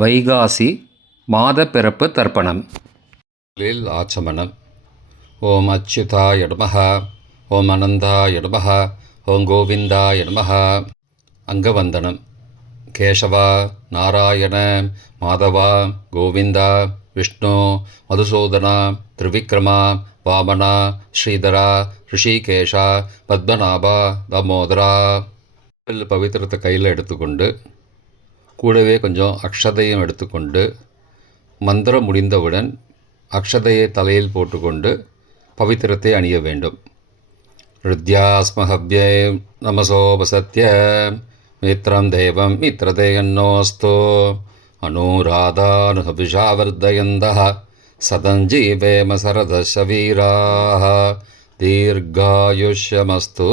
வைகாசி மாத பிறப்பு தர்ப்பணம். ஆச்சமனம். ஓம் அச்சுதாய நமஹ, ஓம் அனந்தாய நமஹ, ஓம் கோவிந்தாய நமஹ. அங்கவந்தனம். கேசவா, நாராயண, மாதவா, கோவிந்தா, விஷ்ணு, மதுசூதனா, திரிவிக்ரமா, வாமனா, ஸ்ரீதரா, ரிஷிகேஷா, பத்மநாபா, தாமோதரா. பவித்திரத்தை கையில் எடுத்துக்கொண்டு கூடவே கொஞ்சம் அக்ஷதையும் எடுத்துக்கொண்டு மந்திரம் முடிந்தவுடன் அக்ஷதையை தலையில் போட்டுக்கொண்டு பவித்திரத்தை அணிய வேண்டும். ருத்யாஸ்மஹவ்யே நமசோபசத்ய மித்ரம் தேவம் மித்ரதேயன்னோஸ்தோ அனுராதானுஹபிஷாவர்தயந்தः சதஞ்சீவேம சரதசவீராः தீர்காயுஷ்யமஸ்து.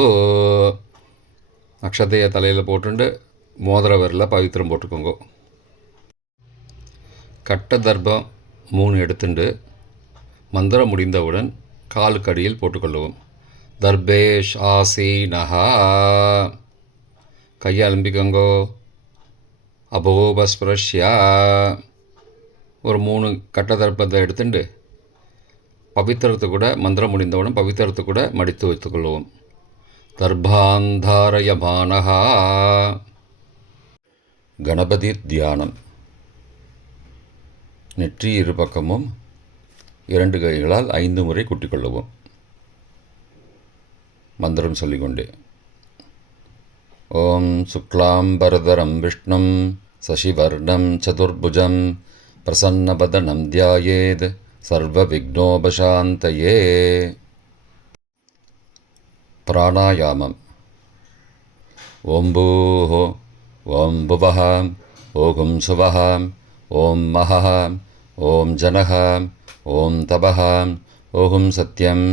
அக்ஷதையை தலையில் போட்டுண்டு மோதிர விரலில் பவித்திரம் போட்டுக்கோங்க. கட்ட தர்ப்பம் 3 எடுத்துண்டு மந்திரம் முடிந்தவுடன் காலுக்கு அடியில் போட்டுக்கொள்ளவும். தர்பேஷ் ஆசீனஹா. கையை அலம்பிக்கோங்கோ. அபோபஸ்பிரஷ்யா. ஒரு 3 கட்ட தர்ப்பத்தை எடுத்துட்டு பவித்திரத்தை கூட மந்திரம் முடிந்தவுடன் பவித்திரத்தை கூட மடித்து வைத்துக்கொள்வோம். தர்பாந்தாரயமானஹா. கணபதி தியானம். நெற்றி இரு பக்கமும் 2 கைகளால் 5 முறை குட்டிக்கொள்ளவும். மந்திரம் சொல்லிக்கொண்டே. ஓம் சுக்லாம்பரதரம் விஷ்ணும் சசிவர்ணம் சதுர்புஜம் பிரசன்னபதனம் தியாயேத் சர்வ விக்னோபசாந்தயே. பிராணாயாமம். ஓம் பூஹோ, ஓம் புவஹ, ஓம் சுவஹ, ஓம் மஹஹ, ஓம் ஜனஹ, ஓம் தபஹ, ஓம் சத்யம்,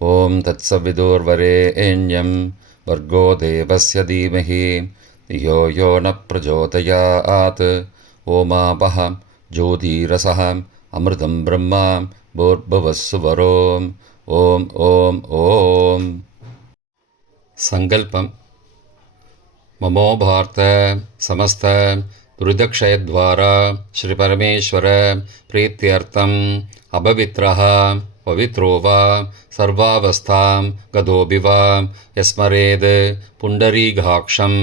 ஓம் தத்சவிதுர்வரேண்யம் வர்கோ தேவஸ்ய தீமஹி தியோ யோ ந பிரச்சோதயாத். ஓமாபஹ ஜோதிரசஹ அமிர்தம் பிரம்மா பூர்புவஸ்ஸுவரோம். ஓம் ஓம் ஓம். சங்கல்பம். மமோ பார்த்த சமஸ்த துரிதக்ஷயத்வாரா ஸ்ரீ பரமேஸ்வர பிரீத்தியர்த்தம் அபவித்ரஹ பவித்ரோ வா சர்வாவஸ்தாம் கதோபி வா யஸ்மரேத் புண்டரீகாக்ஷம்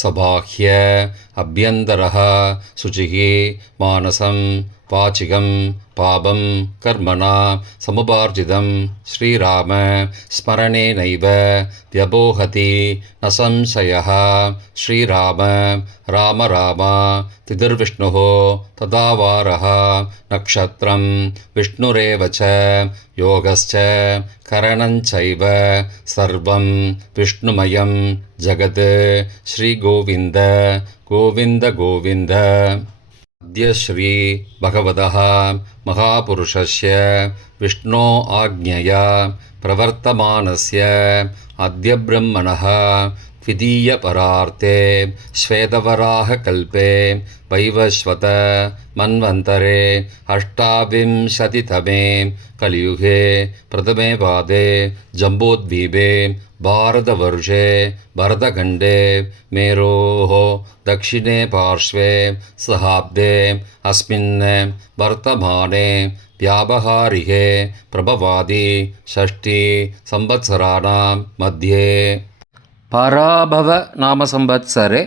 சபாஹ்ய அப்யந்தரஹ சுச்சிஹி மானசம் வாச்சிகம் பாபம் கர்மணா சமுபார்ஜிதம் ஸ்ரீராம ஸ்மரணேனைவ வ்யபோஹதி ந சம்சயः. ஸ்ரீராம ராம ராம திதிர்விஷ்ணுः ததாவாரः நக்ஷத்ரம் விஷ்ணுரேவ ச யோகஸ்ச கரணஞ்சைவ சர்வம் விஷ்ணுமயம் ஜகத். ஸ்ரீகோவிந்த கோவிந்த கோவிந்த. அத்ய ஸ்ரீ பகவதः மகாபுருஷஸ்ய விஷ்ணோ ஆக்ஞயா பிரவர்த்தமானஸ்ய அத்ய பிரம்மணः த்விதீய பரார்த்தே ஸ்வேதவராக கல்பே வைவஸ்வத மன்வந்தரே அஷ்டாவிம்சதிதமே கலியுகே பிரதமே பாதே ஜம்போத்வீபே பாரதவர்ஷே பரதகண்டே மேரோः दक्षिणे पार्श्वे सहाब्दे अस्मिन् वर्तमाने व्यावहारिके प्रभवादि षष्ठी संवत्सराणां मध्ये பராபவ நாம சம்பத்சரே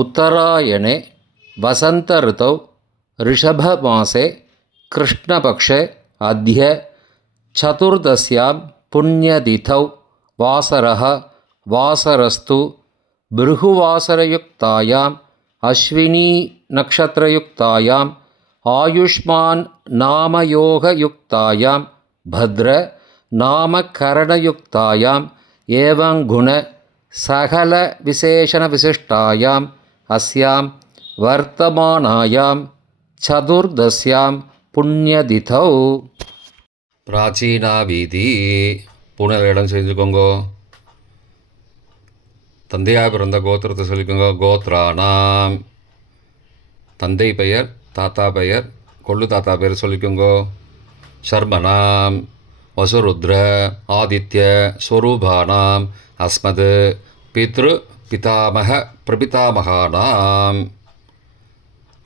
உத்தராயணே வசந்த ऋतौ ரிஷபமாசே கிருஷ்ணபக்ஷே அத்ய சதுர்தஸ்யாம் புண்ணியதிதௌ வாசரः வாசரஸ்து பிருகுவாசரயுக்தாயாம் அஸ்வினீ நக்ஷத்ரயுக்தாயாம் ஆயுஷ்மான் நாமயோகயுக்தாயாம் பத்ர நாமகரணயுக்தாயாம் ஏவங்குண சகல விசேஷண விசிஷ்டாயாம் அஸ்யாம் வர்த்தமானாயாம் சதுர்தஸ்யாம் புண்ணியதிதௌ. பிராச்சீனா வீதி. பூனல் இடம் செஞ்சுக்கோங்கோ. தந்தையாக பிறந்த கோத்திரத்தை சொல்லிக்கோங்க. கோத்ரானாம். தந்தை பெயர், தாத்தா பெயர், கொள்ளு தாத்தா பெயர் சொல்லிக்கோங்கோ. சர்மனாம் வசுருத்ர ஆதித்ய ஸ்வரூபானாம் அஸ்மத் பித்ரு பிதாமக பிரபிதாமகானாம்.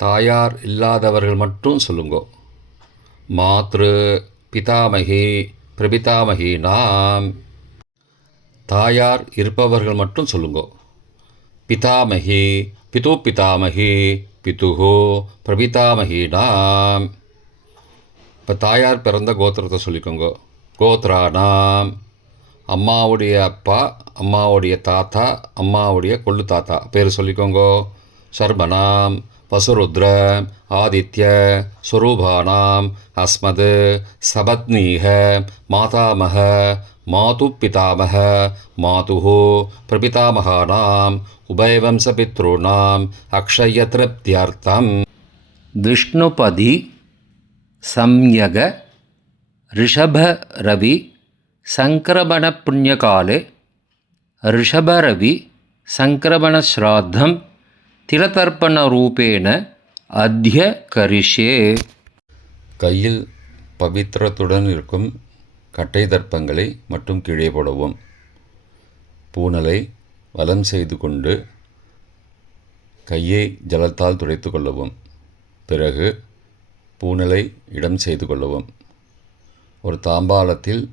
தாயார் இல்லாதவர்கள் மட்டும் சொல்லுங்கோ. மாத்ரு பிதாமகி பிரபிதாமகி நாம். தாயார் இருப்பவர்கள் மட்டும் சொல்லுங்கோ. பிதாமகி பிது பிதாமகி பிதுஹோ பிரபிதாமகி நாம். இப்போ தாயார் பிறந்த கோத்திரத்தை சொல்லிக்கோங்க. கோத்ரானாம். அம்மாவுடைய அப்பா, அம்மாவுடைய தாத்தா, அம்மாவுடைய கொள்ளு தாத்தா பேர் சொல்லிக்கோங்க. சர்மனாம் வசுருத்ர ஆதித்ய ஸ்வரூபானாம் அஸ்மத் சபத்னீக மாதாமக மாது பிதாமக மாதுஹோ பிரபிதாமகானாம் உபயவம்சபித்ருணாம் அக்ஷய திருப்தியர்த்தம். விஷ்ணுபதி சம்யக ரிஷபரவி சங்கிரமண புண்ணியகாலே ரிஷபரவி சங்கிரமணஸ்ராத்தம் திலதர்ப்பணரூபேண அத்ய கரிஷ்யே. கையில் பவித்திரத்துடன் இருக்கும் கட்டை தர்ப்பங்களை மட்டும் கீழே போடவும். பூனலை வலம் செய்து கொண்டு கையை ஜலத்தால் துடைத்து கொள்ளவும். பிறகு பூனலை இடம் செய்து கொள்ளவும். ஒரு தாம்பாளத்தில்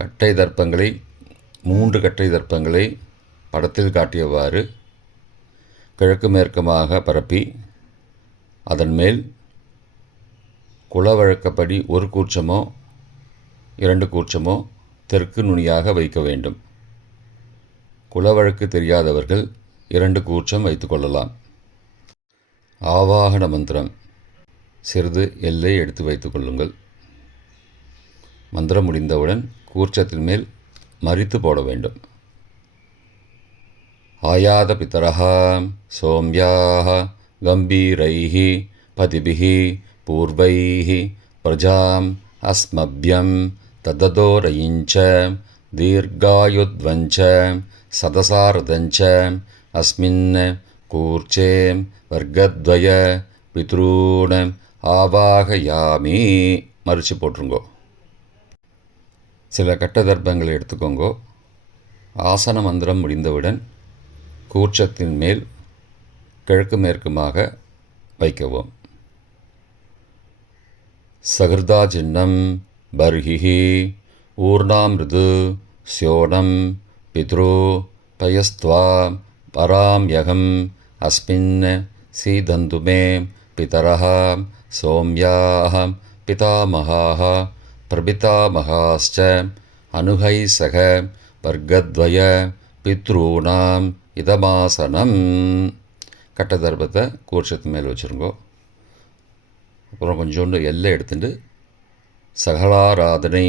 கட்டை தர்ப்பங்களை 3 கட்டை தர்ப்பங்களை படத்தில் காட்டியவாறு கிழக்கு மேற்குமாக பரப்பி அதன் மேல் குலவழக்கப்படி 1 கூர்ச்சமோ 2 கூர்ச்சமோ தெற்கு நுனியாக வைக்க வேண்டும். குலவழக்கு தெரியாதவர்கள் 2 கூர்ச்சம் வைத்து கொள்ளலாம். ஆவாகன மந்திரம் சிறிது எல்லை எடுத்து வைத்துக் கொள்ளுங்கள். மந்திரம் முடிந்தவுடன் கூர்ச்சத்தின் மேல் மரித்து போட வேண்டும். ஆயாத பிதரஹ சோம்யாஹ கம்பீரைஹ பதிபிஹ பூர்வைஹ பிரஜாம் அஸ்மப்யம் தததோரயிஞ்ச தீர்காயுத்வஞ்ச சதசாரதஞ்ச அஸ்மின் கூர்ச்சே வர்க்கத்வய பித்ரூண ஆவாகயாமி. மறித்து போட்டுருங்கோ. சில கட்ட தர்ப்பங்களை எடுத்துக்கோங்கோ. ஆசன மந்திரம் முடிந்தவுடன் கூர்ச்சத்தின் மேல் கிழக்கு மேற்குமாக வைக்கவும். சகிருதா சின்னம் பர்ஹிஹி ஊர்ணாமிருது ஸ்யோனம் பித்ரு பயஸ்த்வா பராம்யகம் அஸ்மின் சீதந்து மே பிதரஹ சோம்யாஹ பிதாமகாஹ பிரபிதாமகாஸ்ச அனுகை சக வர்க்கத்வய பித்ரூணாம் இதமாசனம். கட்ட தர்ப்பத்தை கூர்ச்சத்து மேல் வச்சுருங்கோ. அப்புறம் கொஞ்சோண்டு எல்லை எடுத்துட்டு சகலாராதனை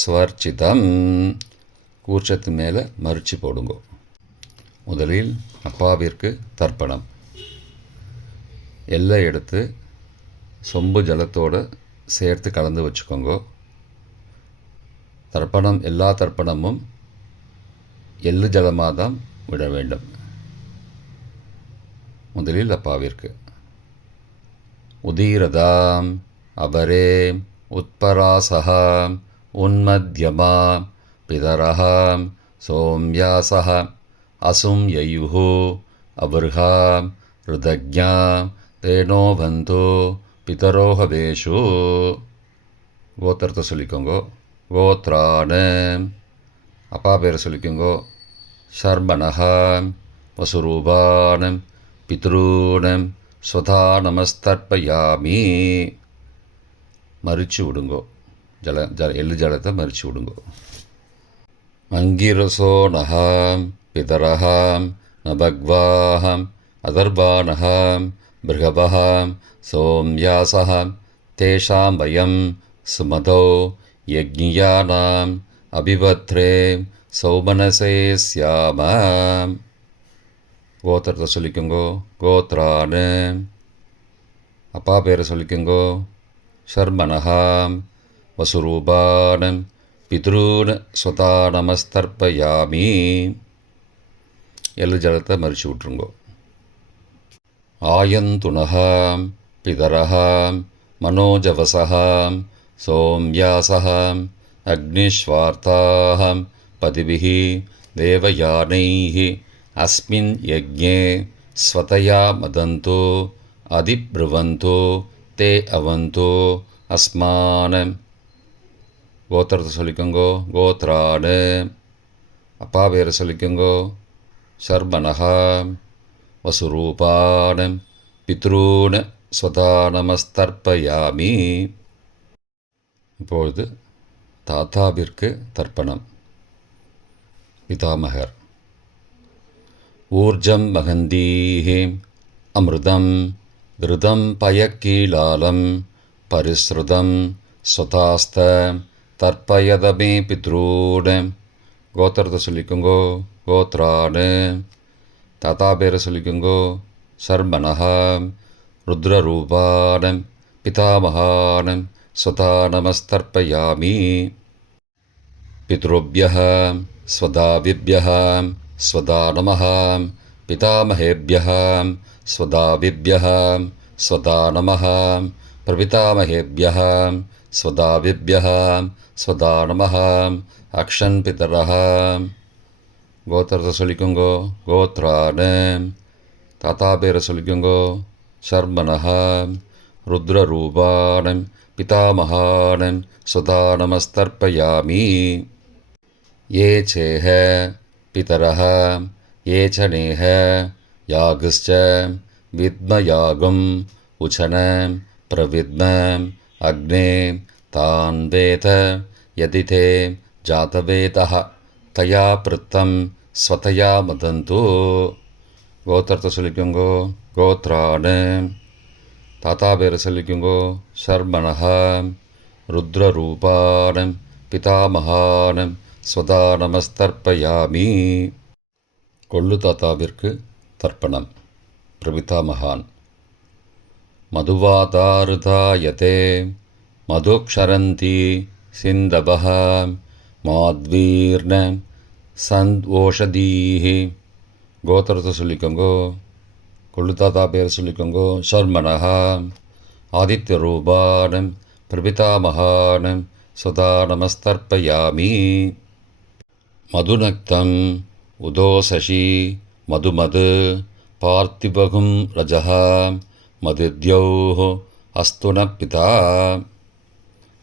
ஸ்வர்ச்சிதம் கூர்ச்சத்து மேலே மறித்து போடுங்கோ. முதலில் அப்பாவிற்கு தர்ப்பணம். எல்லை எடுத்து சொம்பு ஜலத்தோடு சேர்த்து கலந்து வச்சுக்கோங்க. தர்ப்பணம் எல்லா தர்ப்பணமும் எள்ளு ஜலமாக தான் விட வேண்டும். முதலில் அப்பாவிற்கு உதீரதாம் அபரே உத்பராசஹ உன்மத்யமா பிதரஹ சோம்யாசஹ அசும் யயுஹு அபர்ஹா ருதக்ஞா தேனோ பந்தோ பிதரோஹவேஷு. கோத்திரத்தை சொல்லிக்கோங்கோ. கோத்ரான. அப்பா பேரை சொல்லிக்கோங்கோ. ஷர்மணஹ வசுரூபானம் பித்ரூனம் ஸ்வதா நமஸ்தர்ப்பயாமி. மறித்து விடுங்கோ. எள்ளு ஜலத்தை மறித்து விடுங்கோ. அங்கிரசோ நஹாம் பிதரஹாம் நபக்வாஹம் அதர்பானஹாம் பிருகபஹாம் சோம்யாசஹாம் தேஷாம் வயம் சுமதோ யக்ஞியானாம் அபிபத்ரே சௌமனசே ஸ்யாமாம். கோத்திரத்தை சொல்லிக்கோங்கோ. கோத்ரான. அப்பா பேரை சொல்லிக்கோங்கோ. ஷர்மணஹாம் வசுரூபானம் பித்ரூன் ஸ்வதா நமஸ்தர்ப்பயாமி. எள்ளு ஜலத்தை மறித்து விட்ருங்கோ. ஆயந்துனஹாம் பிதரஹாம் மனோஜவசஹாம் சோம்யாசஹாம் அக்னிஸ்வார்த்தாஹாம் பதிபிஹி தேவயானைஹி அஸ்மின் யக்ஞே ஸ்வதயா மதந்தோ அதிப்ருவந்தோ தே அவந்தோ அஸ்மான. கோத்திரத்தை சொல்லிக்கோங்கோ. கோத்ராடு. அப்பா பேரை சொல்லிக்கோங்கோ. சர்பனஹா. வசுரூபான பித்ரூன ஸ்வதா நமஸ்தர்ப்பயாமி. இப்பொழுது தாத்தாவிற்கு தர்ப்பணம். பிதாமகர். ஊர்ஜம் மகந்தீஹி அமிர்தம் விருதம் பயக்கீலாலம் பரிஸ்ருதம் ஸ்வதாஸ்த தர்ப்பயதமே பித்ரூட. கோத்திரத்தை சொல்லிக்கோங்கோ. கோத்ராடு. தாத்தா பேரை சொல்லிக்கோங்கோ. சர்மனஹா. ருத்ரரூபானம் பிதாமகானம் ஸ்வதா நமஸ்தர்ப்பயாமி. பித்ருப்யः ஸ்வதாவிப்யः ஸ்வதா நமः. பிதாமகேப்யः ஸ்வதாவிப்யः ஸ்வதா நமः. பிரபிதாமகேப்யः ஸ்வதாவிப்யः ஸ்வதா நமः. அக்ஷன் பிதரः. கோத்திரத்தை சொல்லிக்கோங்கோ. கோத்ரான. தாத்தா பேரை சொல்லிக்கோங்கோ. சர்மனஹா. ருத்ரரூபானம் பிதாமகானம் ஸ்வதா நமஸ்தர்ப்பயாமி. ये चेह पितरः ये च नेह यागश्च विद्मयागम् उचन प्रविद्म अग्ने तान् वेद यदि ते जातवेदः तया पृत्तं स्वतया मदन्तु. கோத்திரத்தை சொல்லிக்கோங்கோ. கோத்ராடு. தாத்தா பேரை சொல்லிக்கோங்கோ. சர்மனஹா. ருத்ரரூபானம் பிதாமகானம் ஸ்வதா நமஸ்தர்ப்பயாமி. கொள்ளு தாத்தாவிற்கு தர்ப்பணம். பிரபிதாமகான். மதுவாதாருதாயதே மதுக்ஷரந்தி சிந்தபஹ மாத்வீர்ண சந்த்வோஷதீஹி. கோத்திரத்தை சொல்லிக்கோங்கோ. கொள்ளு தாத்தா பேரை சொல்லிக்கோங்கோ. சர்மனஹா. ஆதித்யரூபானம் பிரபிதாமகானம் ஸ்வதா நமஸ்தர்ப்பயாமி. மதுநக்தம் உதோசசி மதுமது பார்த்திபகும் ரஜः மதுத்யௌः அஸ்துன பிதா.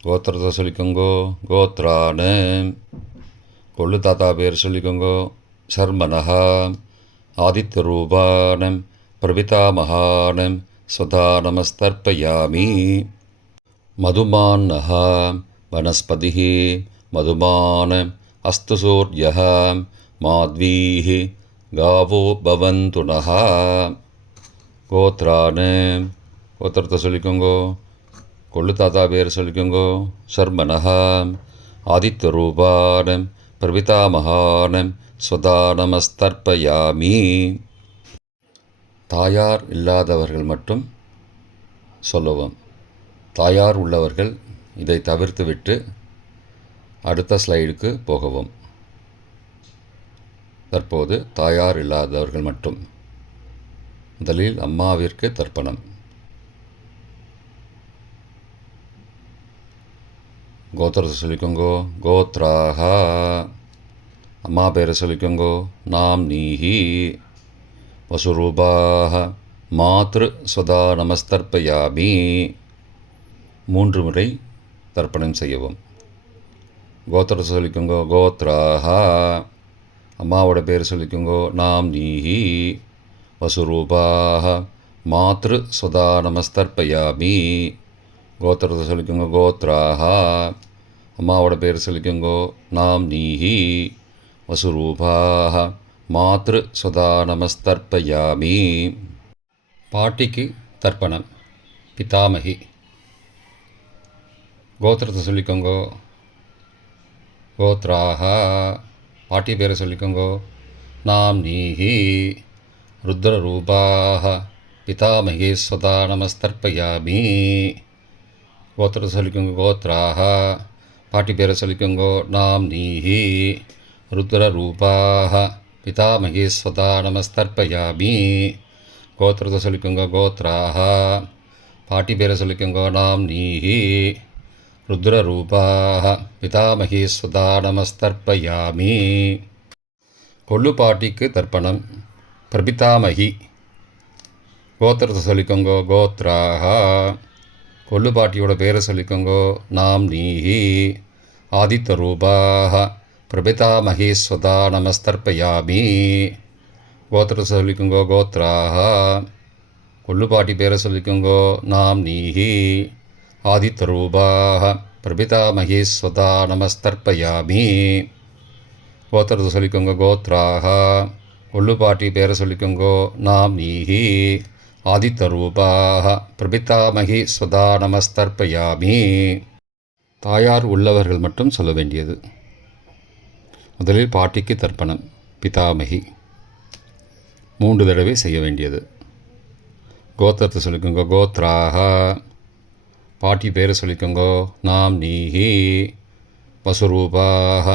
கோத்திரத்தை சொல்லிக்கோங்கோ. கோத்ரானு. கொள்ளு தாத்தா பேர் சொல்லிக்கோங்கோ. சர்மனஹா. ஆதித்யரூபானம் பிரபிதாமகானம் ஸ்வதா நமஸ்தர்ப்பயாமி. மதுமான்னः वनस्पतिः मधुमान् अस्तु सूर्यः माध्वीः गावो भवन्तु नः. கோத்ரானு. கோத்திரத்தை சொல்லிக்கோங்கோ. கொள்ளு தாத்தா பேர் சொல்லிக்கோங்கோ. சர்மனஹா. ஆதித்யரூபானம் பிரபிதாமகானம் ஸ்வதா நமஸ்தர்ப்பயாமி. தாயார் இல்லாதவர்கள் மட்டும் சொல்லவும். தாயார் உள்ளவர்கள் இதை தவிர்த்துவிட்டு அடுத்த ஸ்லைடுக்கு போகவும். தற்போது தாயார் இல்லாதவர்கள் மட்டும். முதலில் அம்மாவிற்கு தர்ப்பணம். கோத்திரத்தை சொல்லிக்கோங்கோ. கோத்ராஹா. அம்மா பேரை சொல்லிக்கோங்கோ. நாம் நீஹி. வசுரூபாஹ மாத்ரு ஸ்வதா நமஸ்தர்ப்பயாமி. 3 முறை தர்ப்பணம் செய்யவும். கோத்திரத்தை சொல்லிக்கோங்கோ. கோத்ராஹா. அம்மாவோட பேர் சொல்லிக்கோங்கோ. நாம் நீஹி. வசுரூபாஹ மாத்ரு ஸ்வதா நமஸ்தர்ப்பயாமி. கோத்திரத்தை சொல்லிக்கோங்கோ. கோத்ராஹா. அம்மாவோட பேர் சொல்லிக்கோங்கோ. நாம் நீஹி. வசுரூபாஹ மாத்ரு ஸ்வதா நமஸ்தர்ப்பயாமி. பாட்டிக்கு தர்ப்பணம். பிதாமகி. கோத்திரத்தை சொல்லிக்கோங்கோ. கோத்ராஹா. பாட்டி பேரை சொல்லிக்கோங்கோ. நாம் நீஹி. ருத்ரரூபாஹ பிதாமகி ஸ்வதா நமஸ்தர்ப்பயாமி. கோத்திரத்தை சொல்லிக்கோங்கோ. கோத்ராஹா. பாட்டி பேரை சொல்லிக்கோங்கோ. நாம் நீஹி. ருத்ரரூபாஹ பிதாமகி ஸ்வதா நமஸ்தர்ப்பயாமி. கோத்திரத்தை சொல்லிக்கோங்கோ. கோத்ராஹா. பாட்டி பேரை சொல்லிக்கோங்கோ. நாம் நீஹி. ருத்ரரூபாஹ பிதாமகி ஸ்வதா நமஸ்தர்ப்பயாமி. கொள்ளு பாட்டிக்கு தர்ப்பணம். பிரபிதாமகி. கோத்திரத்தை சொல்லிக்கோங்கோ கோத்ராஹா. கொள்ளு பாட்டியோட பேரை சொல்லிக்கோங்கோ நாம் நீஹி. ஆதித்த ரூபாக பிரபிதாமகி ஸ்வதா நமஸ்தர்ப்பயாமி. கோத்திரத்தை சொல்லிக்கோங்கோ கோத்ராஹா. கொள்ளு பாட்டி பேரை சொல்லிக்கோங்கோ நாம் நீஹி. ஆதித்த ரூபாக பிரபிதாமகி ஸ்வதா நமஸ்தர்ப்பயாமி. கோத்திரத்தை சொல்லிக்கோங்க கோத்ராஹா. கொள்ளு பாட்டி பேரை சொல்லிக்கோங்கோ நாம் நீஹி. ஆதித்த ரூபாக பிரபிதாமகி ஸ்வதா நமஸ்தர்ப்பயாமி. தாயார் உள்ளவர்கள் மட்டும் சொல்ல வேண்டியது. முதலில் பாட்டிக்கு தர்ப்பணம் பிதாமகி 3 தடவை செய்ய வேண்டியது. கோத்திரத்தை சொல்லிக்கோங்க கோத்ராஹா. பாட்டி பேரை சொல்லிக்கோங்கோ நாம் நீஹி. வசுரூபாக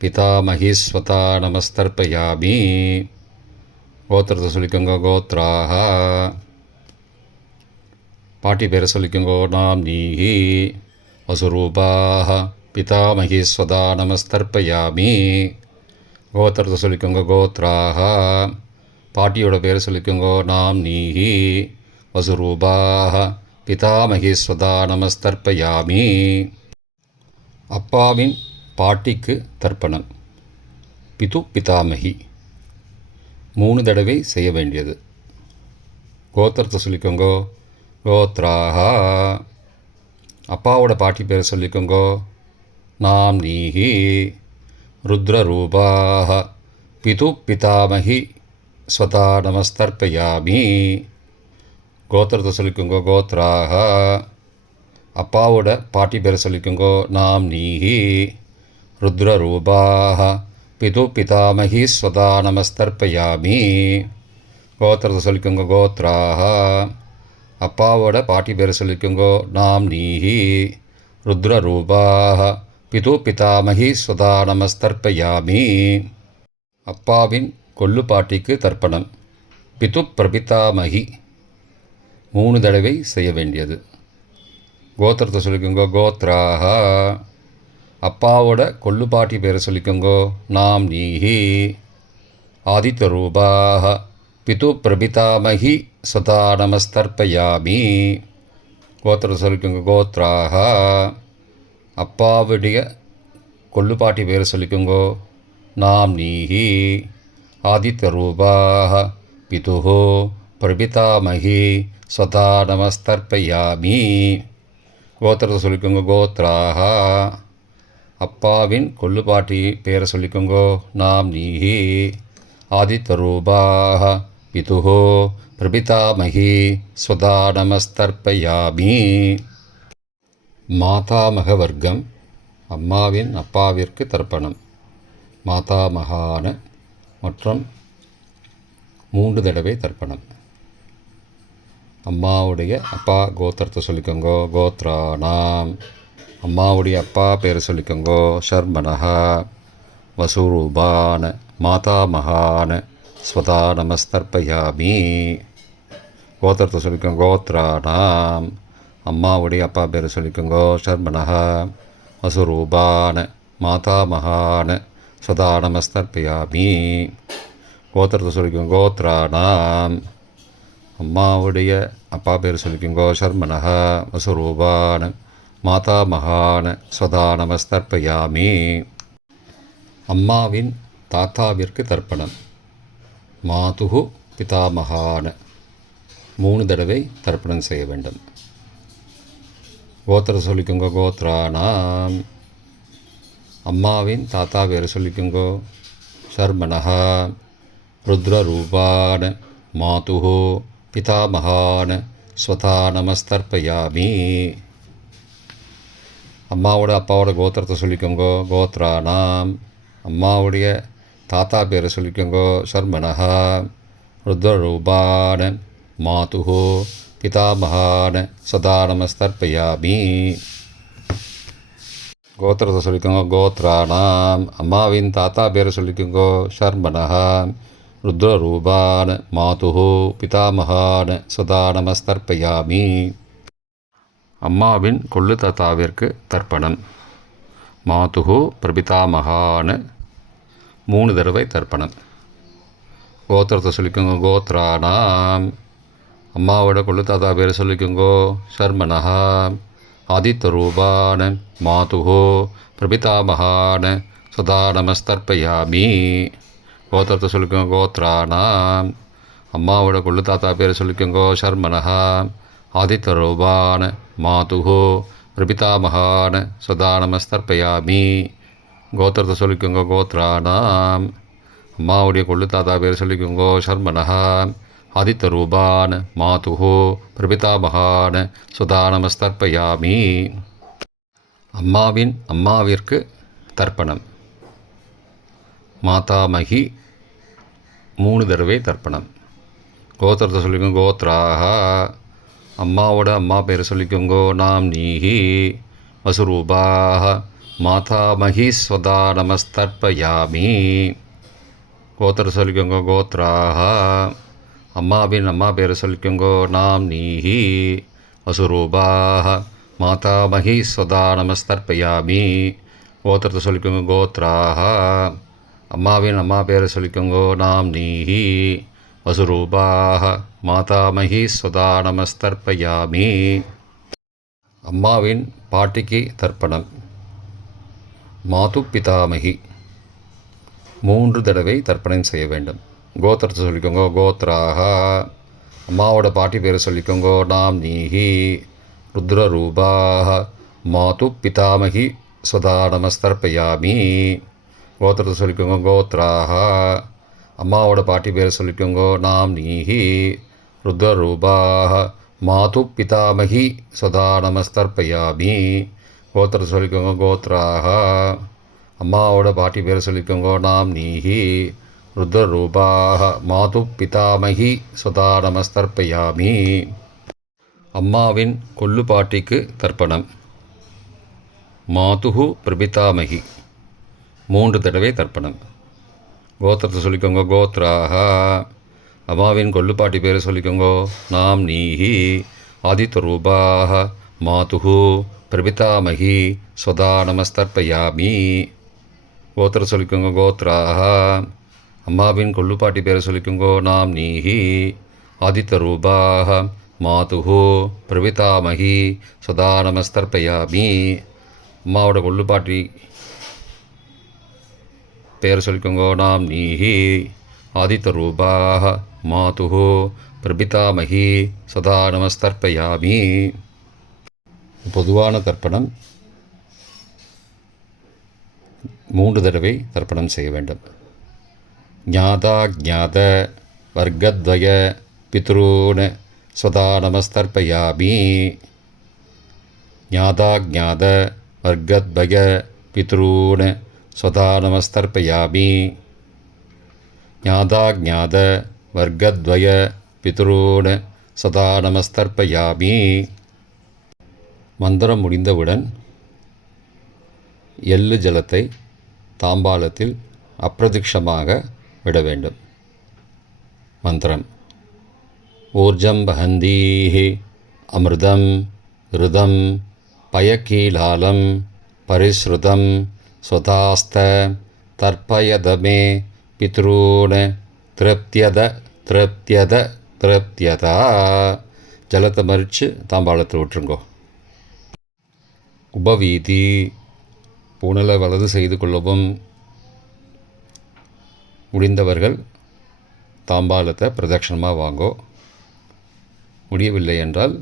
பிதாமகி ஸ்வதா நமஸ்தர்ப்பயாமி. கோத்திரத்தை சொல்லிக்கோங்க கோத்ராஹா. பாட்டி பேரை சொல்லிக்கோங்கோ நாம் நீஹி. வசுரூபாக பிதாமகி ஸ்வதா நமஸ்தர்ப்பயாமி. கோத்திரத்தை சொல்லிக்கோங்க கோத்ராஹா. பாட்டியோட பேரை சொல்லிக்கோங்கோ நாம் நீஹி. வசுரூபாக பிதாமகி ஸ்வதா நமஸ்தர்ப்பயாமி. அப்பாவின் பாட்டிக்கு தர்ப்பணம் பிது பிதாமகி 3 தடவை செய்ய வேண்டியது. கோத்திரத்தை சொல்லிக்கோங்கோ கோத்ராஹா. அப்பாவோட பாட்டி பேரை சொல்லிக்கோங்கோ நாம் நீஹி. ருத்ரரூபாக பிது பிதாமகி ஸ்வதா நமஸ்தர்ப்பயாமி. கோத்திரத்தை சொல்லிக்கோங்கோ கோத்ராஹா. அப்பாவோட பாட்டி பேரை சொல்லிக்கோங்கோ நாம் நீஹி. ருத்ரரூபாக பிது பிதாமகி ஸ்வதா நமஸ்தர்ப்பயாமி. கோத்திரத்தை சொல்லிக்கோங்க கோத்ராஹா. அப்பாவோட பாட்டி பேரை சொல்லிக்கோங்கோ நாம் நீஹி. ருத்ரரூபாக பிது பிதாமகி ஸ்வதா நமஸ்தர்ப்பயாமி. அப்பாவின் கொள்ளு பாட்டிக்கு தர்ப்பணம் பிது பிரபிதாமகி 3 தடவை செய்ய வேண்டியது. கோத்திரத்தை சொல்லிக்கோங்கோ கோத்ராஹா. அப்பாவோட கொள்ளு பாட்டி பேரை சொல்லிக்கோங்கோ நாம் நீஹி. ஆதித்த ரூபாக பிது பிரபிதாமகி ஸ்வதா நமஸ்தர்ப்பயாமி. கோத்திரத்தை சொல்லிக்கோங்க கோத்ராஹா. அப்பாவுடைய கொள்ளு பாட்டி பேரை சொல்லிக்கோங்கோ நாம் நீஹி. ஆதித்த ரூபாக பிது பிரபிதாமகி ஸ்வதா நமஸ்தர்ப்பயாமி. கோத்திரத்தை சொல்லிக்கோங்க கோத்ராஹா. அப்பாவின் கொள்ளு பாட்டி பேரை சொல்லிக்கோங்கோ நாம் நீஹி. ஆதித்த ரூபாக பிது பிரபிதாமகி ஸ்வதா நமஸ்தர்ப்பயாமி. மாதாமக வர்க்கம் அம்மாவின் அப்பாவிற்கு தர்ப்பணம் மாதாமகான மற்றும் 3 தடவை தர்ப்பணம். அம்மாவுடைய அப்பா கோத்திரத்தை சொல்லிக்கோங்கோ கோத்ரானாம். அம்மாவுடைய அப்பா பேரை சொல்லிக்கோங்கோ ஷர்மனஹா. வசுரூபான மாதாமகான ஸ்வதா நமஸ்தர்ப்பயாமி. கோத்திரத்தை சொல்லிக்கோங்க கோத்ரானாம். அம்மாவுடைய அப்பா பேரை சொல்லிக்கோங்கோ ஷர்மனஹா. வசுரூபான மாதாமகான ஸ்வதா நமஸ்தர்ப்பயாமி. கோத்திரத்தை சொல்லிக்கோங்க கோத்ரானாம். அம்மாவுடைய அப்பா பேர் சொல்லிக்கோங்கோ ஷர்மனஹா. வசுரூபான மாதாமகான ஸ்வதா நமஸ்தர்ப்பயாமி. அம்மாவின் தாத்தாவிற்கு தர்ப்பணம் மாதுகு பிதாமகான 3 தடவை தர்ப்பணம் செய்ய வேண்டும். கோத்திர சொல்லிக்கோங்க கோத்ரானாம். அம்மாவின் தாத்தா பேர் சொல்லிக்கோங்கோ ஷர்மனஹா. ருத்ரரூபான மாதுகு பிதாமகான ஸ்வதா நமஸ்தர்ப்பயாமி. அம்மாவோட அப்பாவோட கோத்திரத்தை சொல்லிக்கோங்கோ கோத்ரானாம். அம்மாவுடைய தாத்தா பேரை சொல்லிக்கோங்கோ ஷர்மனஹா. ருத்ரரூபான மாதுகு பிதாமகான சதா நமஸ்தர்ப்பயாமி. கோத்திரத்தை சொல்லிக்கோங்க கோத்ரானாம். அம்மாவின் தாத்தா பேரை சொல்லிக்கோங்கோ ஷர்மனஹா. ருத்ரரூபான மாதுகு பிதாமகான சதா நமஸ்தர்ப்பயாமி. அம்மாவின் கொள்ளு தாத்தாவிற்கு தர்ப்பணம் மாதுகு பிரபிதாமகான 3 தடவை தர்ப்பணம். கோத்திரத்தை சொல்லிக்கோங்க கோத்ரானாம். அம்மாவோட கொள்ளு தாத்தா பேர் சொல்லிக்கோங்கோ. சர்மனஹா. ஆதித்யரூபான மாதுஹோ பிரபிதாமகான சதா நமஸ்தர்ப்பயாமி. கோத்திரத்தை சொல்லிக்கோங்க. கோத்ரானாம். அம்மாவோட கொள்ளு தாத்தா பேர் சொல்லிக்கோங்கோ. சர்மனஹா. ஆதித்யரூபான மாதுஹோ பிரபிதாமகான சதா நமஸ்தர்ப்பயாமி. கோத்திரத்தை சொல்லிக்கோங்க. கோத்ரானாம். அம்மாவுடைய கொள்ளு தாத்தா பேர் சொல்லிக்கோங்கோ. சர்மனஹா. ஆதித்யரூபான மாதுஹோ பிரபிதாமகான சுதா நமஸ்தர்ப்பயாமி. அம்மாவிற்கு தர்ப்பணம். மாதாமகி 3 தடவை தர்ப்பணம். கோத்திரத்தை சொல்லிக்கோங்க. கோத்ராஹா. அம்மாவோட அம்மா பேர் சொல்லிக்கோங்கோ. நாம் நீஹி வசுரூபாஹ மாதாமகி ஸ்வதா நமஸ்தர்ப்பயாமி. கோத்திரத்தை சொல்லிக்கோங்க. கோத்ராஹா. அம்மாவின் அம்மா பேர் சொல்லிக்கோங்கோ. நாம் நீஹி வசுரூபாஹ மாதாமகி ஸ்வதா நமஸ்தர்ப்பயாமி. கோத்திரத்தை சொல்லிக்கோங்க. கோத்ராஹா. அம்மாவின் அம்மா பேர் சொல்லிக்கோங்கோ. நாம் நீஹி வசுரூபாஹ மாதாமகி ஸ்வதா நமஸ்தர்ப்பயாமி. அம்மாவின் பாட்டிக்கு தர்ப்பணம். மாது பிதாமகி 3 தடவை தர்ப்பணம் செய்ய வேண்டும். கோத்திரத்தை சொல்லிக்கோங்க. கோத்ராஹா. அம்மாவோட பாட்டி பேர் சொல்லிக்கோங்கோ. நாம் நீஹி ருத்ரரூபாஹ மாது பிதாமகி ஸ்வதா நமஸ்தர்ப்பயாமி. கோத்திரத்தை சொல்லிக்கோங்க. கோத்ராஹா. அம்மாவோட பாட்டி பேர் சொல்லிக்கோங்கோ. நாம் நீஹி ருத்ரரூபாஹ மாது பிதாமகி ஸ்வதா நமஸ்தர்ப்பயாமி. கோத்திரத்தை சொல்லிக்கோங்க. கோத்ராஹா. அம்மாவோட பாட்டி பேர் சொல்லிக்கோங்கோ. நாம் நீஹி ருத்ரரூபாஹ மாது பிதாமகி ஸ்வதா நமஸ்தர்ப்பயாமி. அம்மாவின் கொள்ளு பாட்டிக்கு தர்ப்பணம். மாதுஹு பிரபிதாமகி 3 தடவை தர்ப்பணம். கோத்திரத்தை சொல்லிக்கோங்க. கோத்ராஹா. அம்மாவின் கொள்ளு பாட்டி பேர் சொல்லிக்கோங்கோ. நாம் நீஹி ஆதித்யரூபாஹ மாதுஹு பிரபிதாமகி ஸ்வதா நமஸ்தர்ப்பயாமி. கோத்திரம் சொல்லிக்கோங்க. கோத்ராஹா. அம்மாவின் கொள்ளு பாட்டி பேர் சொல்லிக்கோங்கோ. நாம் நீஹி ஆதித்யரூபாஹ மாதுஹு பிரபிதாமகி ஸ்வதா நமஸ்தர்ப்பயாமி. அம்மாவோட கொள்ளு பாட்டி பேர் சொல்லிக்கோங்கோ. நாம் நீஹி ஆதித்யரூபாஹ மாதுஹு பிரபிதாமகி சதா நமஸ்தர்ப்பயாமி. பொதுவான தர்ப்பணம் 3 தடவை தர்ப்பணம் செய்ய வேண்டும். ஞாதா ஞாத வர்க்கத்வய பித்ரூன் ஸ்வதா நமஸ்தர்ப்பயாமி. ஞாதா ஞாத வர்க்கத்வய பித்ரூன் ஸ்வதா நமஸ்தர்ப்பயாமி. ஞாதா ஞாத வர்க்கத்வய பித்ரூன் சதா நமஸ்தர்ப்பயாமி. மந்திரம் முடிந்தவுடன் எள்ளு ஜலத்தை தாம்பாலத்தில் அப்பிரதிக்ஷமாக விட வேண்டும். மந்திரம். ஊர்ஜம் வஹந்தீஹி அமிர்தம் ருதம் பயக்கீலாலம் பரிஸ்ருதம் ஸ்வதாஸ்த தர்ப்பயதமே பித்ரூன் திருப்தியத திருப்தியத திருப்தியதா. ஜலத்தை மறித்து தாம்பாளத்தில் விட்டுருங்கோ. உபவீதி. புனலை வலது செய்து கொள்ளவும். முடிந்தவர்கள் தாம்பாலத்தை பிரதட்சணமாக வாங்கோ. முடியவில்லை என்றால்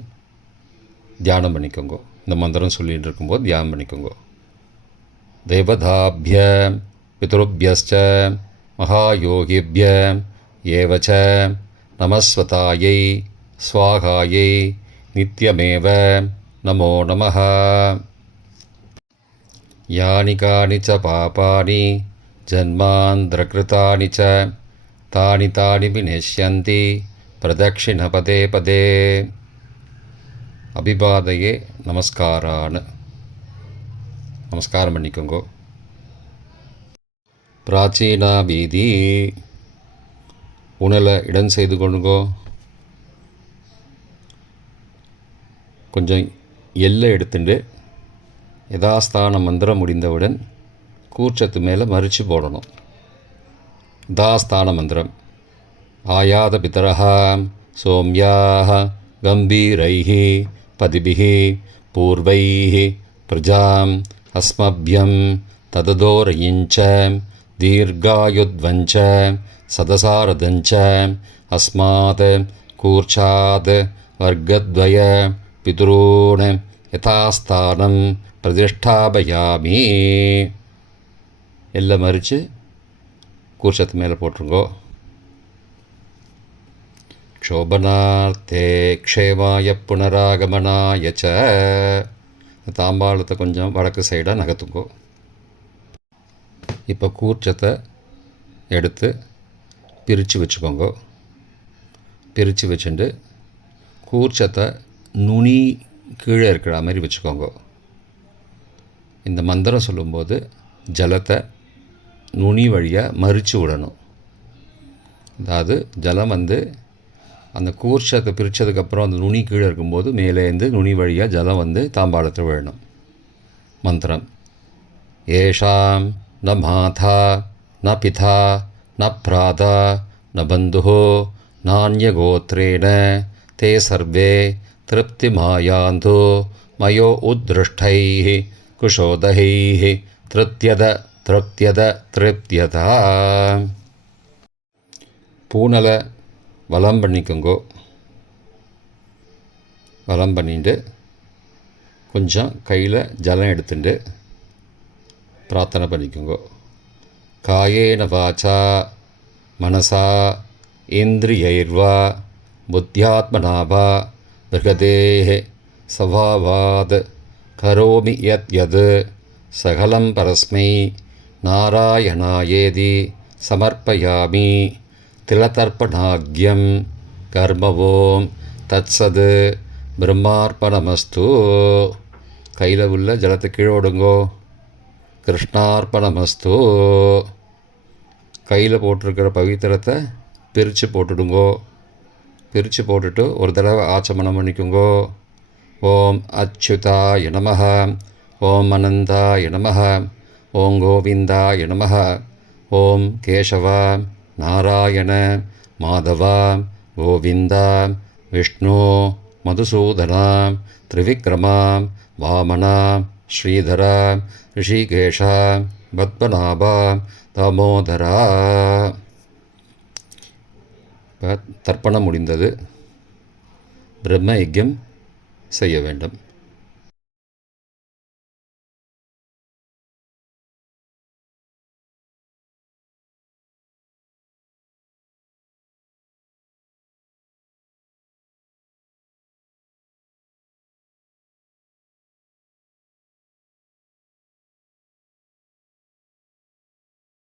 தியானம் பண்ணிக்கோங்க. இந்த மந்திரம் சொல்லிகிட்டு இருக்கும்போது தியானம் பண்ணிக்கோங்க. தேவதாபிய பித்ருபியஸ்ச மகாயோகிபிய ஏவச்ச நமஸ்வதாயை ஸ்வாகாயை நித்யமேவ நமோ நமः. யானி கானி ச பாபானி ஜன்மாந்திரகிருதானி ச தானி தானி விநஷ்யந்தி பிரதக்ஷிண பதே பதே. அபிபாதையே நமஸ்காரான்னு நமஸ்காரம் பண்ணிக்கோங்கோ. பிராச்சீனா வீதி. உணலை இடம் செய்து கொள்ளுங்கோ. கொஞ்சம் எல்லை எடுத்துட்டு யதாஸ்தான மந்திரம் முடிந்தவுடன் கூர்ச்சத்து மேலே மறித்து போடணும். யதாஸ்தான மந்திரம். ஆயாத பிதரஹ சோம்யாः கம்பீரைः பதிபிः பூர்வைः பிரஜாம் அஸ்மப்யம் தததோரயிஞ்ச தீர்காயுத்வஞ்ச சதசாரதஞ்ச அஸ்மாத் கூர்ச்சாத் வர்க்கத்வய பிதுரூன் யதாஸ்தானம் பிரதிஷ்டாபயாமி. எல்லாம் மறித்து கூர்ச்சத்து மேலே போட்டுருங்கோ. க்ஷோபனார்த்தே க்ஷேமாய புனராகமனாய ச. தாம்பாளத்தை கொஞ்சம் வடக்கு சைடாக நகர்த்துங்கோ. இப்போ கூர்ச்சத்தை எடுத்து பிரித்து வச்சுக்கோங்க. பிரித்து வச்சுட்டு கூர்ச்சத்தை நுனி கீழே இருக்கிற மாதிரி வச்சுக்கோங்க. இந்த மந்திரம் சொல்லும்போது ஜலத்தை நுனி வழியாக மறித்து விடணும். அதாவது ஜலம் அந்த கூர்ச்சத்தை பிரித்ததுக்கப்புறம் அந்த நுனி கீழே இருக்கும்போது மேலேருந்து நுனி வழியாக ஜலம் தாம்பாளத்தில் விழணும். மந்திரம் ஏஷாம் ந மாதா ந பிதா ந பிராதா ந பந்து நானியகோத்ரேண தே சர்வே திருப்திமாயாந்து மயோ உத்ருஷ்டைः குஷோதைः திருப்தியத திருப்தியத திருப்தியதா. பூனலை வலம் பண்ணிக்கோங்கோ. வலம் பண்ணிட்டு கொஞ்சம் கையில் ஜலம் எடுத்துட்டு பிரார்த்தனை பண்ணிக்கோங்கோ. காயேன வாச்சா மனசா இந்திரியைர்வா புத்தியாத்மனாவா பிருகதேஹ சவாவாத் கரோமி யத் யத் சகலம் பரஸ்மை நாராயணாயேதி சமர்ப்பயாமி. திலதர்ப்பணாக்யம் கர்மவோம் தத்சது பிரம்மார்ப்பணமஸ்து. கையில் உள்ள ஜலத்தை கீழோடுங்கோ. கிருஷ்ணார்ப்பணமஸ்து. கையில் போட்டிருக்கிற பவித்திரத்தை பிரித்து போட்டுடுங்கோ. பிரித்து போட்டுட்டு ஒரு தடவை ஆச்சமனம் பண்ணிக்குங்கோ. ஓம் அச்சுதாய நமஹ, ஓம் அனந்தாய நமஹ, ஓம் கோவிந்தாய நமஹ, ஓம் கேசவா நாராயண மாதவா கோவிந்தா விஷ்ணு மதுசூதனா திரிவிக்ரமா வாமனா ஸ்ரீதரா ரிஷிகேஷா பத்மநாபா தாமோதரா. இப்போ தர்ப்பணம் முடிந்தது. பிரம்ம யஜ்யம் செய்ய வேண்டும்.